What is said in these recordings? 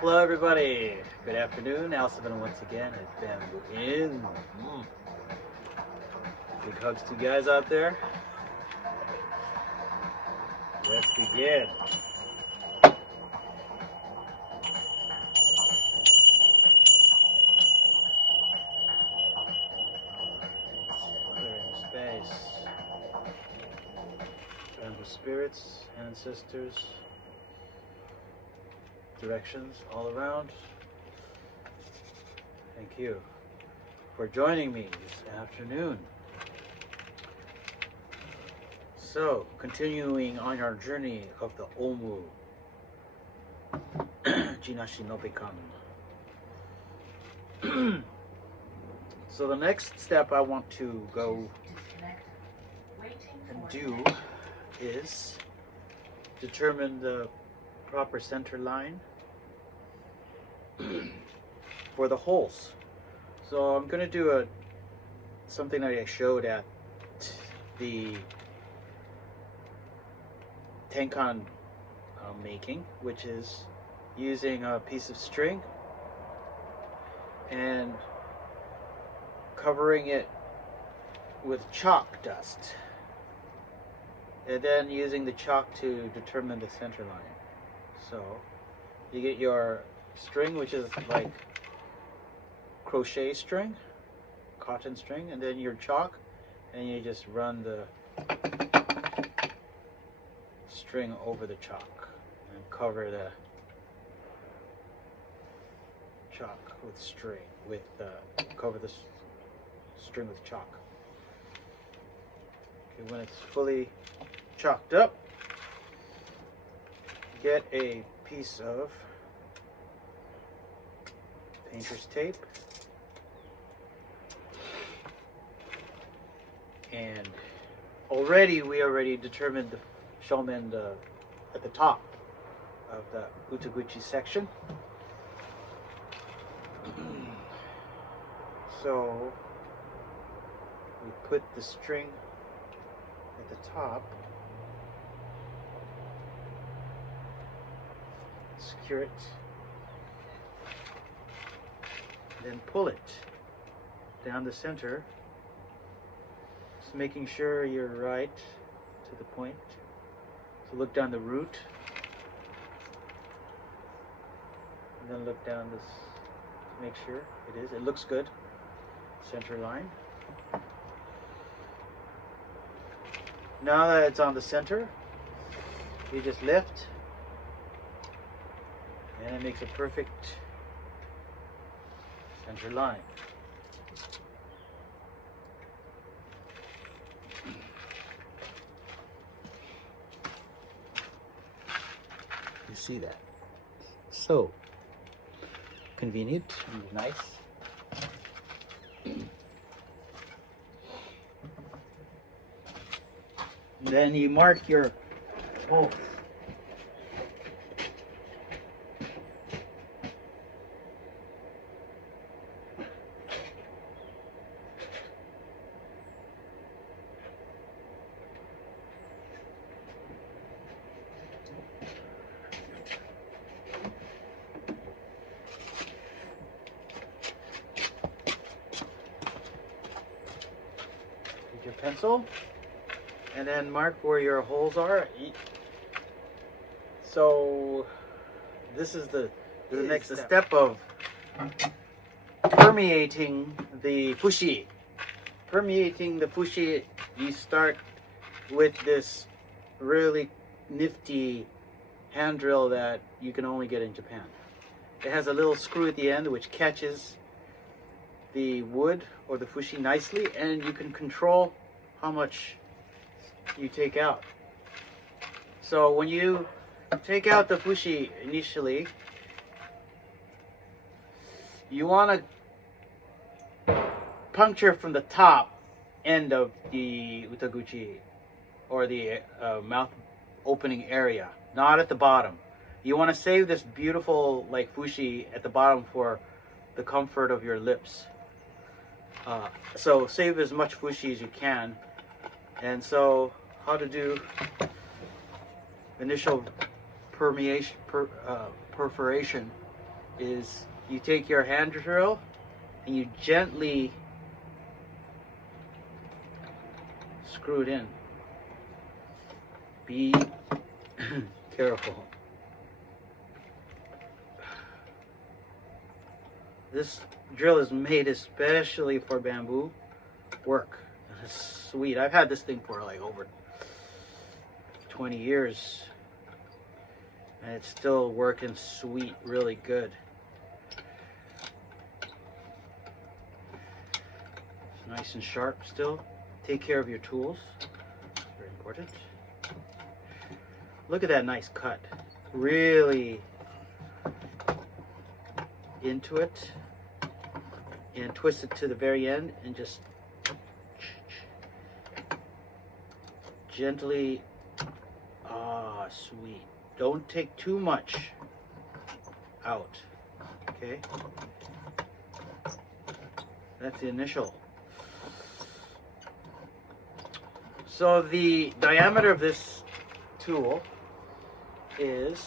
Hello everybody, good afternoon. Alcevin once again at Bamboo Inn. Big hugs to you guys out there. Let's begin. Clearing space. Bamboo spirits, ancestors, directions all around. Thank you for joining me this afternoon. So, continuing on our journey of the OMU Jinashi Nobekan. So the next step I want to go and do is determine the proper center line for the holes. So I'm going to do something that I showed at the tenkan making, which is using a piece of string and covering it with chalk dust, and then using the chalk to determine the center line. So you get your string, which is like crochet string, cotton string, and then your chalk, and you just run the string over the chalk and cover the chalk with string, cover the string with chalk. Okay, when it's fully chalked up, get a piece of painter's tape and we already determined the shomen at the top of the Utaguchi section. So we put the string at the top, secure it, then pull it down the center, just making sure you're right to the point. So look down the root, and then look down this to make sure it looks good. Center line. Now that it's on the center, you just lift, and it makes a perfect center line. You see that? So convenient and nice. Then you mark your holes. Take your pencil and then mark where your holes are. So this is the next step of permeating the Fushi. Permeating the Fushi, you start with this really nifty hand drill that you can only get in Japan. It has a little screw at the end which catches the wood or the Fushi nicely, and you can control how much you take out. So when you take out the Fushi initially, you want to puncture from the top end of the Utaguchi, or the mouth opening area, not at the bottom. You want to save this beautiful like Fushi at the bottom for the comfort of your lips. So save as much Fushi as you can. And so how to do initial perforation is you take your hand drill and you gently screw it in. Be careful. This drill is made especially for bamboo work. It's sweet. I've had this thing for like over 20 years and it's still working sweet, really good. It's nice and sharp still. Take care of your tools. Very important. Look at that nice cut. Really into it and twist it to the very end and just gently. Ah, sweet. Don't take too much out. Okay, that's the initial. So the diameter of this tool is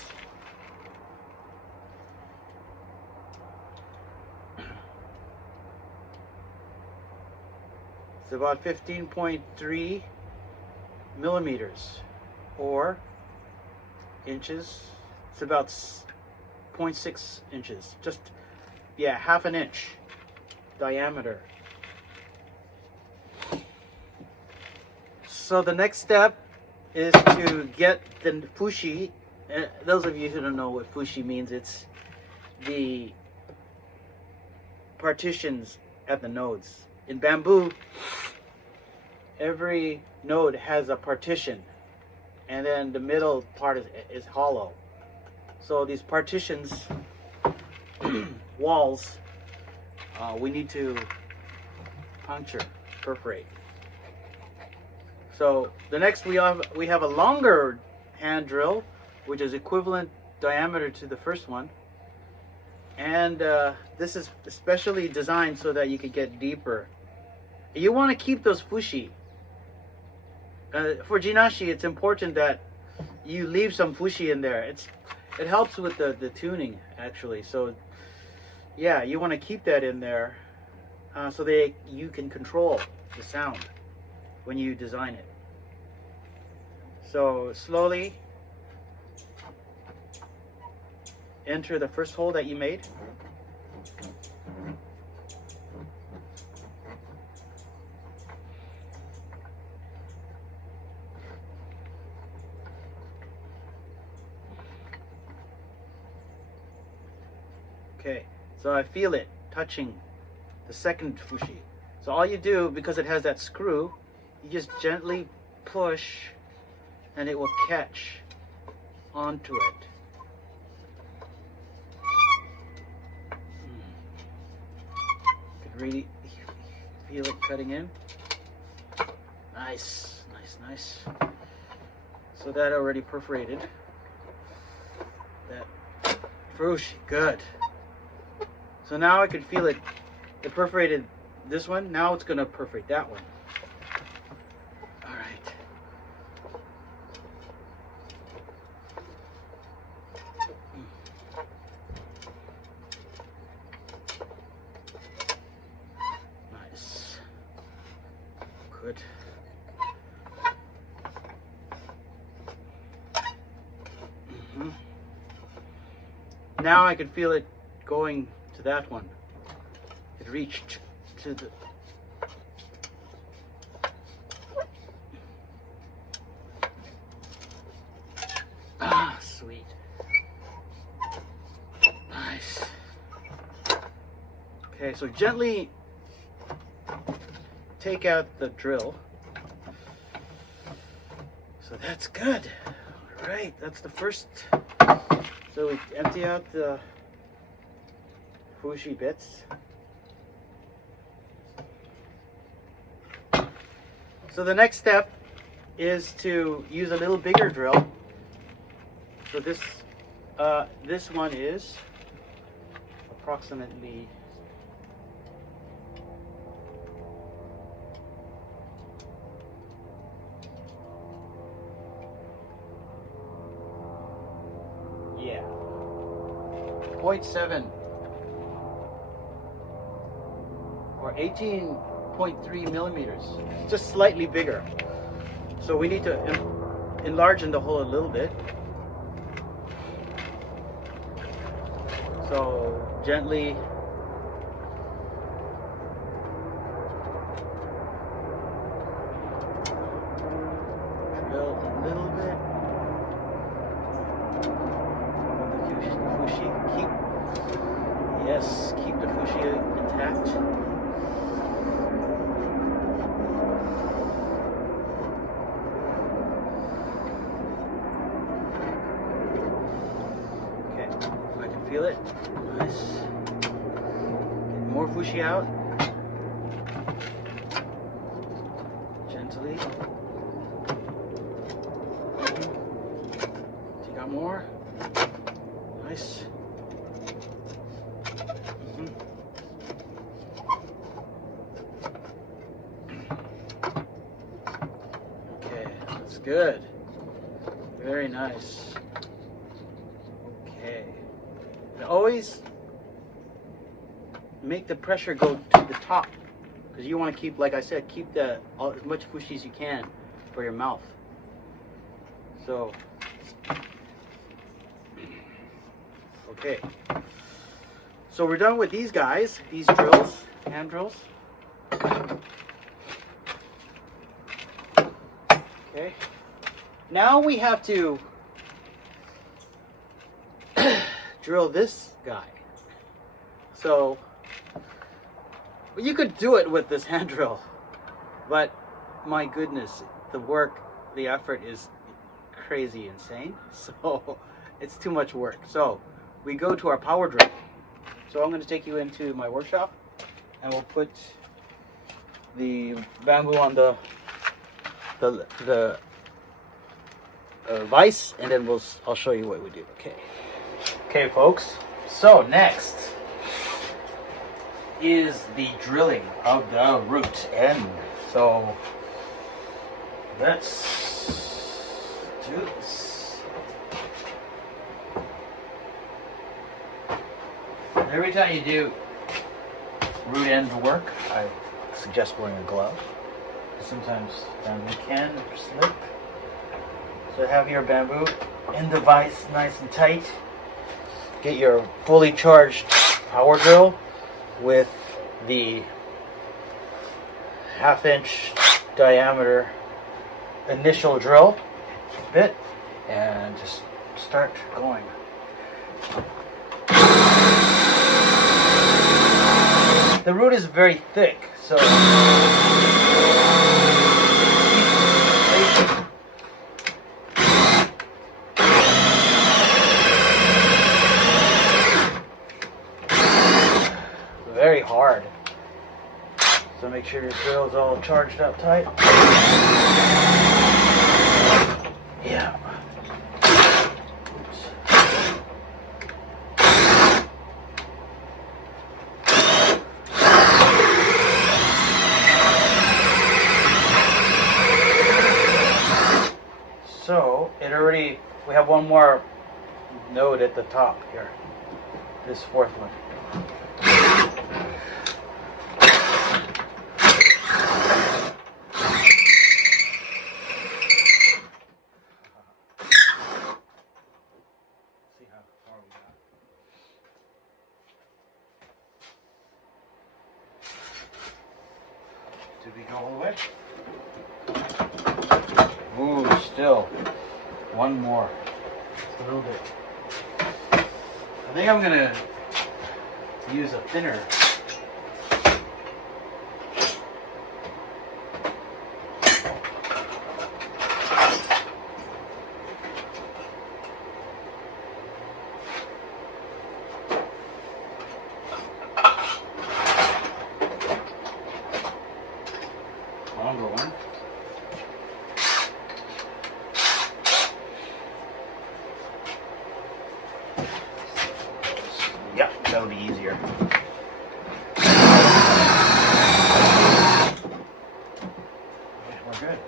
it's about 15.3 millimeters or inches. It's about 0.6 inches, just, yeah, half an inch diameter. So the next step is to get the fushi. Those of you who don't know what fushi means, it's the partitions at the nodes. In bamboo, every node has a partition, and then the middle part is hollow. So these partitions, walls, we need to puncture, perforate. So the next we have a longer hand drill, which is equivalent diameter to the first one, and this is especially designed so that you could get deeper. You want to keep those fushi. For Jinashi, it's important that you leave some fushi in there. It helps with the tuning, actually. So yeah, you want to keep that in there so that you can control the sound when you design it. So slowly enter the first hole that you made. Okay, so I feel it touching the second fushi. So all you do, because it has that screw, you just gently push and it will catch onto it. You can really feel it cutting in. Nice, nice, nice. So that already perforated. That fushi, good. So now I could feel it. It perforated this one. Now it's going to perforate that one. All right. Nice. Good. Now I can feel it going to that one. It reached to the sweet. Nice. Okay, so gently take out the drill. So that's good. All right, that's the first. So we empty out the fushi bits. So the next step is to use a little bigger drill. So this one is approximately .7 or 18.3 millimeters. It's just slightly bigger. So we need to enlarge the hole a little bit. So gently drill a little bit. The Fushi, keep the Fushi intact. Okay, I can feel it. Nice. Get more Fushi out. Gently. Take out more. Nice. Okay, that's good. Very nice. Okay. And always make the pressure go to the top, because you want to keep, like I said, keep as much Fushi as you can for your mouth. So, okay. So we're done with these guys, these drills, hand drills. Okay. Now we have to drill this guy. So you could do it with this hand drill, but my goodness, the work, the effort is crazy insane. So it's too much work. So we go to our power drill. So I'm going to take you into my workshop, and we'll put the bamboo on the vise, and then I'll show you what we do. Okay, folks. So next is the drilling of the root end. So let's do this. Every time you do root end work, I suggest wearing a glove. Sometimes bamboo can slip. So have your bamboo in the vise nice and tight. Get your fully charged power drill with the 1/2-inch diameter initial drill bit, and just start going. The root is very thick, so very hard. So make sure your drill is all charged up tight. Yeah. Oops. So we have one more node at the top here. This fourth one. Did we go all the way? Ooh, still. One more. Just a little bit. I think I'm gonna use a thinner. Longer one. Yeah, that'll be easier. We're good.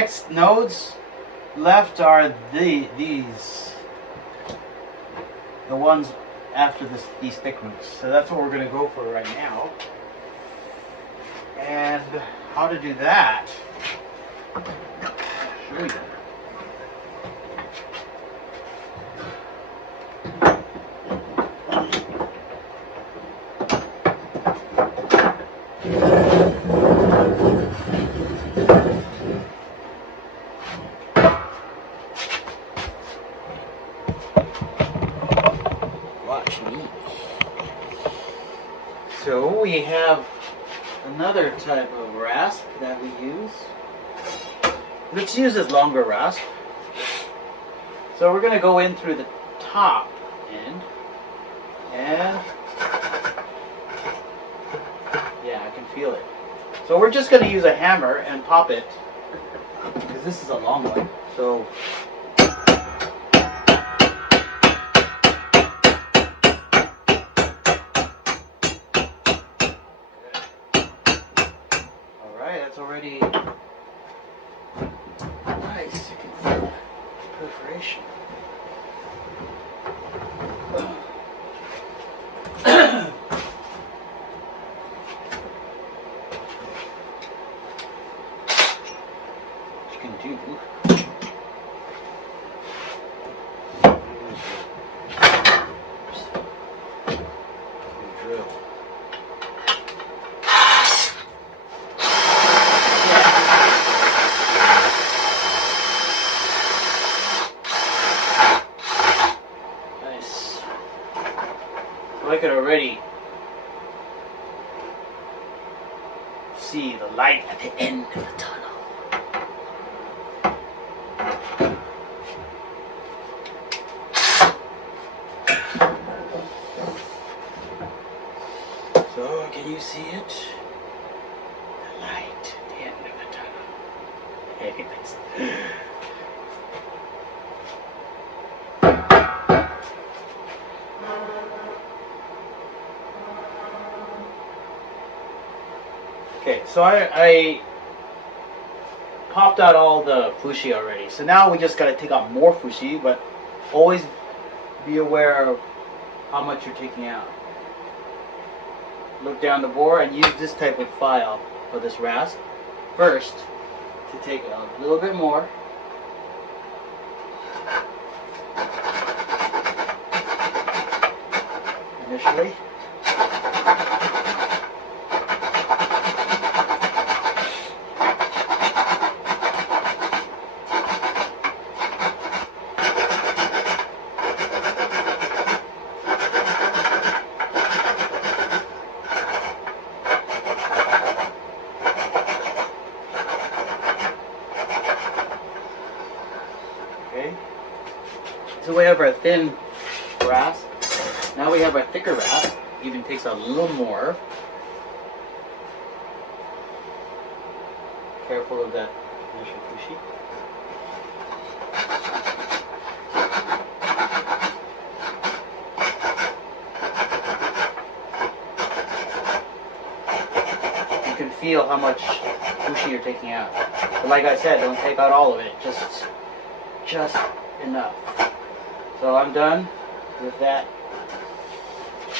next nodes left are these, the ones after these thick roots. So that's what we're going to go for right now. And how to do that? I'll show you. Watch me. So we have another type of rasp that we use, which uses longer rasp. So we're going to go in through the top end, and yeah, I can feel it. So we're just going to use a hammer and pop it, because this is a long one. So that's already nice. You can feel perforation. What you can do drill. I could already see the light at the end of the tunnel. So, can you see it? The light at the end of the tunnel. Hey, thanks. Okay, so I popped out all the fushi already. So now we just gotta take out more fushi, but always be aware of how much you're taking out. Look down the bore and use this type of file or this rasp first to take a little bit more. Initially. Okay. So we have our thin rasp. Now we have our thicker rasp. Even takes a little more. Careful of that initial fushi. You can feel how much fushi you're taking out. But like I said, don't take out all of it. Just enough. So I'm done with that.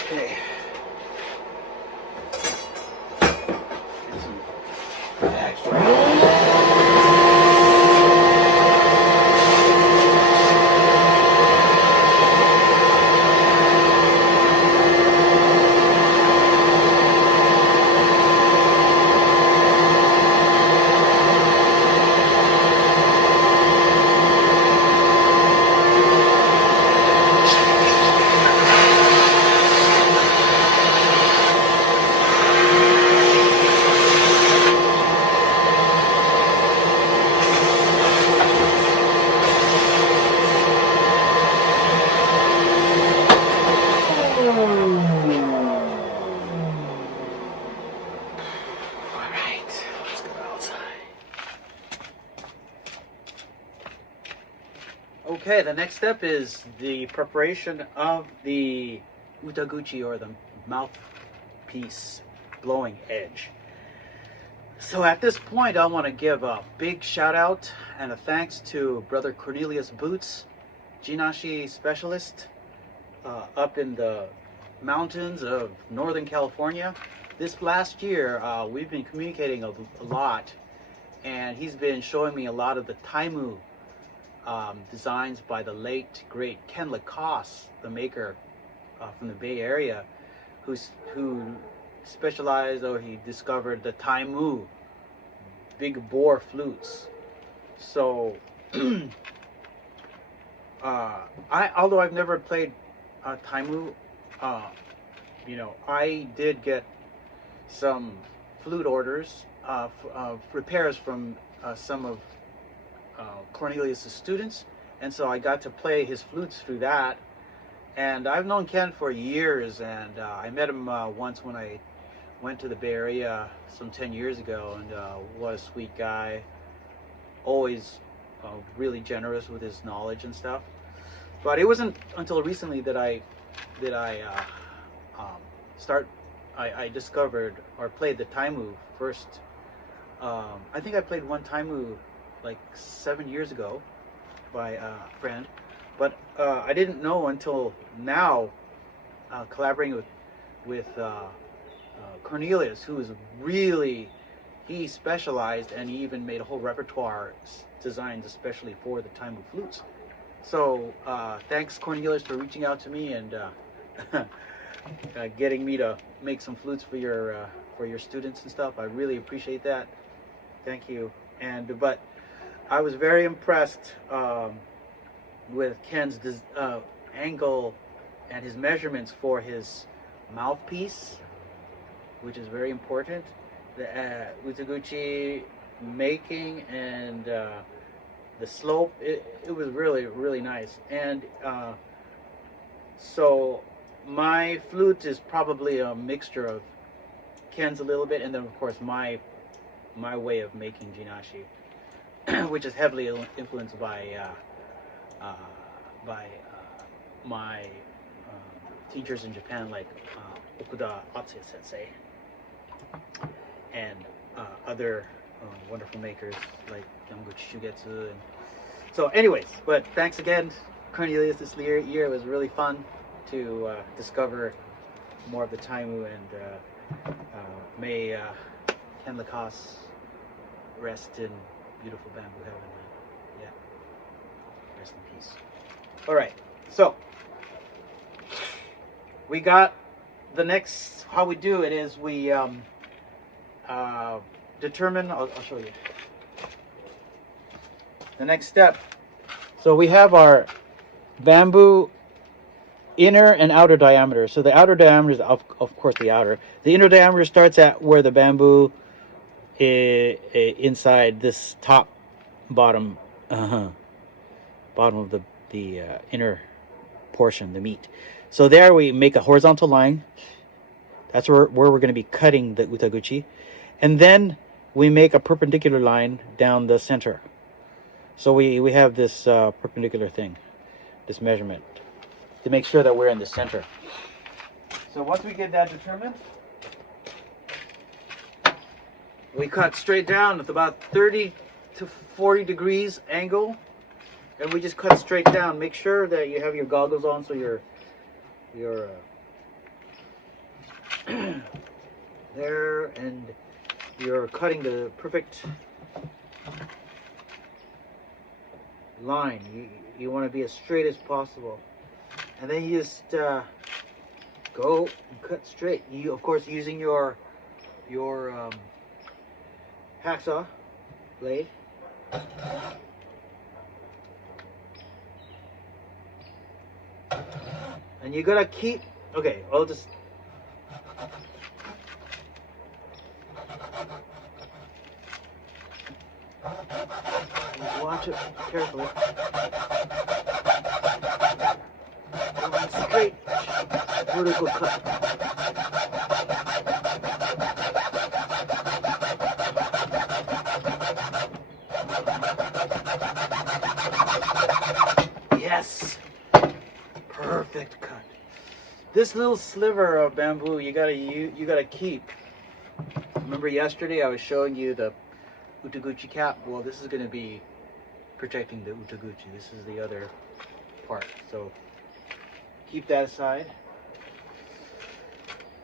Okay. Get some bags right. Okay, the next step is the preparation of the Utaguchi, or the mouthpiece blowing edge. So at this point, I want to give a big shout out and a thanks to Brother Cornelius Boots, Jinashi specialist, up in the mountains of Northern California. This last year, we've been communicating a lot, and he's been showing me a lot of the Taimu designs by the late great Ken Lacoste, the maker from the Bay Area, who specialized, or he discovered the Taimu big bore flutes. So although I've never played Taimu, you know, I did get some flute orders, repairs from some of Cornelius' students, and so I got to play his flutes through that. And I've known Ken for years, and I met him once when I went to the Bay Area some 10 years ago, and what a sweet guy, always really generous with his knowledge and stuff. But it wasn't until recently that I discovered or played the Taimu first. I think I played one Taimu like 7 years ago by a friend, but I didn't know until now, collaborating with Cornelius, who is really, he specialized, and he even made a whole repertoire designed especially for the Taimu flutes. So thanks Cornelius for reaching out to me and getting me to make some flutes for your students and stuff. I really appreciate that. Thank you. But I was very impressed with Ken's angle and his measurements for his mouthpiece, which is very important. The Utaguchi making and the slope, it was really, really nice. And so my flute is probably a mixture of Ken's a little bit, and then of course my way of making Jinashi, which is heavily influenced by my teachers in Japan, like Utaguchi sensei, and other wonderful makers like Yamaguchi Shugetsu. And so anyways, but thanks again, Cornelius, this year. It was really fun to discover more of the Taimu, and may Ken Lacoste rest in beautiful bamboo heaven. Yeah, rest in peace. All right, so we got the next, how we do it is we determine, I'll show you the next step. So we have our bamboo inner and outer diameter. So the outer diameter is of course the outer. The inner diameter starts at where the bamboo is inside this top bottom of the inner portion, the meat. So there we make a horizontal line. That's where we're going to be cutting the Utaguchi. And then we make a perpendicular line down the center. So we have this perpendicular thing, this measurement, to make sure that we're in the center. So once we get that determined, we cut straight down with about 30 to 40 degrees angle, and we just cut straight down. Make sure that you have your goggles on, so you're there, and you're cutting the perfect line. You want to be as straight as possible, and then you just go and cut straight. You of course using your hacksaw blade. And you gotta keep, okay, I'll just, watch it carefully. Straight vertical cut. Yes, perfect cut. This little sliver of bamboo you gotta keep. Remember yesterday I was showing you the Utaguchi cap? Well, this is going to be protecting the Utaguchi. This is the other part. So keep that aside.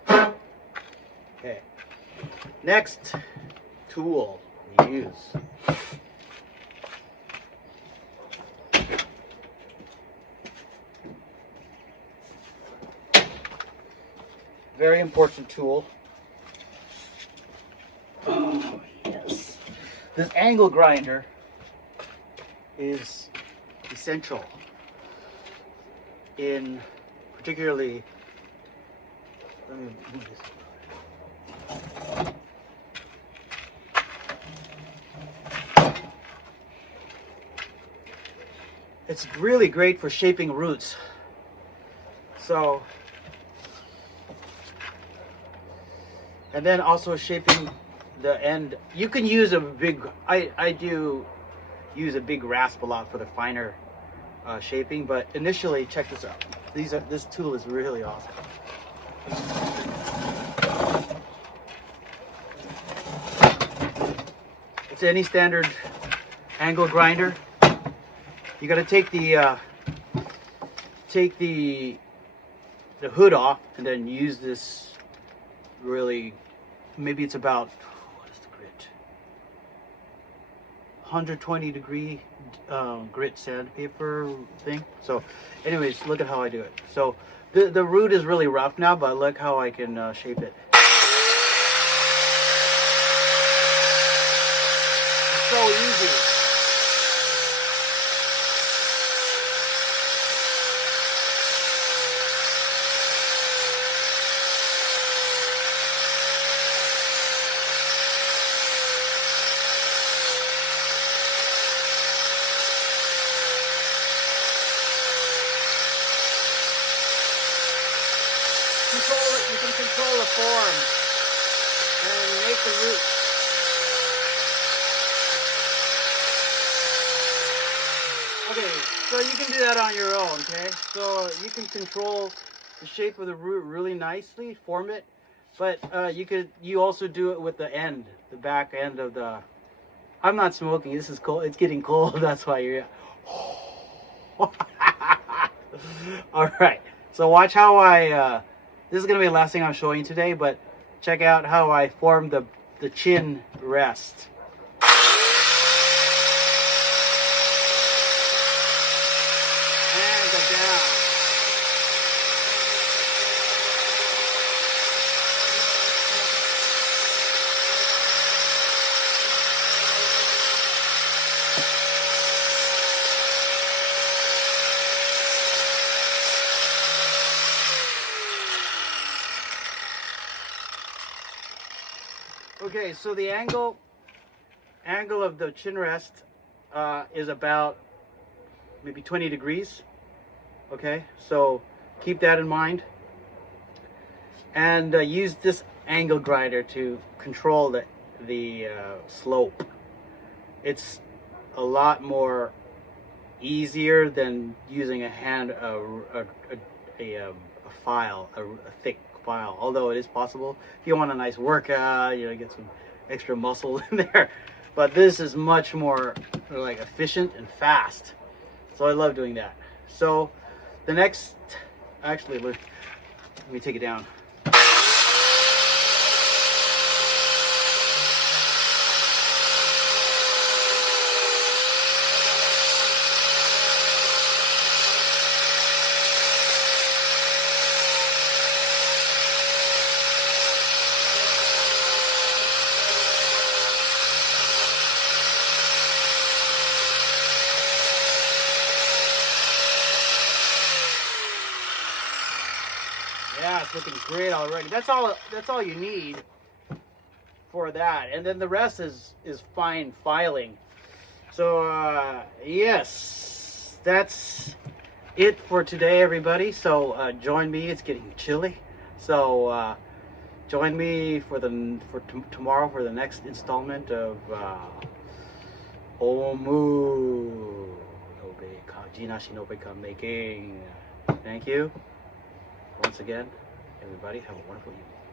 Okay. Next tool we use. Very important tool. Oh, yes. This angle grinder is essential in particularly, let me move this. It's really great for shaping roots. So, and then also shaping the end. You can use a big, I do use a big rasp a lot for the finer shaping, but initially, check this out. This tool is really awesome. It's any standard angle grinder. You got to take the hood off and then use this really, maybe it's about, what is the grit? 120 degree grit sandpaper thing. So anyways, look at how I do it. So the root is really rough now, but look how I can shape it. It's so easy. You can control the form and make the root. Okay, so you can do that on your own, okay? So you can control the shape of the root really nicely, form it, but you also do it with the end, the back end of the. I'm not smoking. This is cold. It's getting cold. That's why you're. All right. So watch how I. This is going to be the last thing I'm showing you today, but check out how I form the chin rest. And go down. Okay, so the angle of the chin rest is about maybe 20 degrees. Okay, so keep that in mind, and use this angle grinder to control the slope. It's a lot more easier than using a file, a thick file, although it is possible if you want a nice workout, get some extra muscle in there, but this is much more like efficient and fast, so I love doing that. So the next, actually let me take it down. Yeah, it's looking great already. That's all you need for that, and then the rest is fine filing. So yes, that's it for today, everybody. So join me. It's getting chilly, so join me for tomorrow for the next installment of OMU Jinashi Nobekan making. Thank you once again, everybody. Have a wonderful evening.